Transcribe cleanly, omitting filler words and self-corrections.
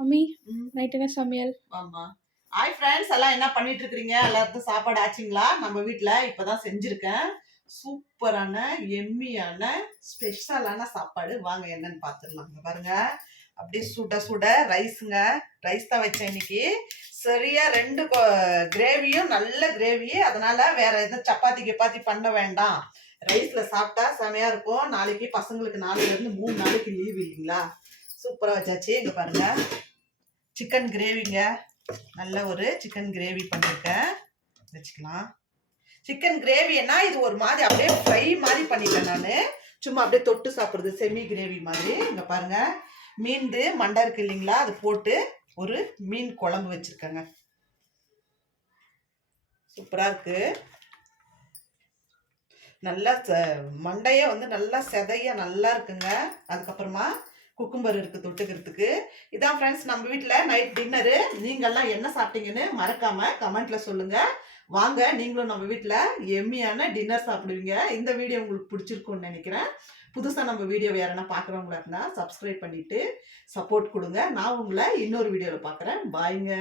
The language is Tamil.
மம்மி நைட் என்ன சமையல்? ஆமா. ஹாய் ஃப்ரெண்ட்ஸ், எல்லாம் என்ன பண்ணிட்டு இருக்கீங்க? எல்லாருக்கும் சாப்பாடு ஆச்சுங்களா? நம்ம வீட்ல இப்பதான் செஞ்சிருக்கேன். சூப்பரான எம்மியான ஸ்பெஷலான சாப்பாடு. வாங்க என்னன்னு பார்த்துடலாம். இங்க பாருங்க, அப்படியே சுட சுட ரைஸுங்க. ரைஸ் தான் வச்சேன் இன்னைக்கு. சரியா 2 கிரேவியும் நல்ல கிரேவி. அதனால வேற எதுவும் சப்பாத்தி கிப்பாத்தி பண்ண வேண்டாம். ரைஸ்ல சாப்பிட்டா செமையா இருக்கும். நாளைக்கு பசங்களுக்கு 4ல இருந்து 3 நாளைக்கு லீவ் இல்லைங்களா? சூப்பரா வச்சாச்சு. இங்க பாருங்க, சிக்கன் கிரேவிங்க. நல்ல ஒரு சிக்கன் கிரேவி பண்ணியிருக்கேன். வச்சுக்கலாம். சிக்கன் கிரேவின்னா இது ஒரு மாதிரி அப்படியே ஃப்ரை மாதிரி பண்ணிட்டேன் நான். சும்மா அப்படியே தொட்டு சாப்பிட்றது, செமி கிரேவி மாதிரி. இங்கே பாருங்க, மீந்து மண்டை இருக்கு இல்லைங்களா, அது போட்டு ஒரு மீன் குழம்பு வச்சிருக்கேங்க. சூப்பராக இருக்கு. நல்லா மண்டையே வந்து நல்லா செதைய நல்லா இருக்குங்க. அதுக்கப்புறமா குக்கும்பர் இருக்கு தொட்டுக்கிறதுக்கு. இதான் ஃப்ரெண்ட்ஸ் நம்ம வீட்டில் நைட் டின்னரு. நீங்கள்லாம் என்ன சாப்பிட்டீங்கன்னு மறக்காம கமெண்ட்ல சொல்லுங்க. வாங்க நீங்களும் நம்ம வீட்டில் எம்மியான டின்னர் சாப்பிடுவீங்க. இந்த வீடியோ உங்களுக்கு பிடிச்சிருக்கும்னு நினைக்கிறேன். புதுசாக நம்ம வீடியோ யாருன்னா பார்க்குறவங்களா இருந்தால் சப்ஸ்கிரைப் பண்ணிட்டு சப்போர்ட் கொடுங்க. நான் உங்களை இன்னொரு வீடியோவில் பார்க்குறேன். பாய்ங்க.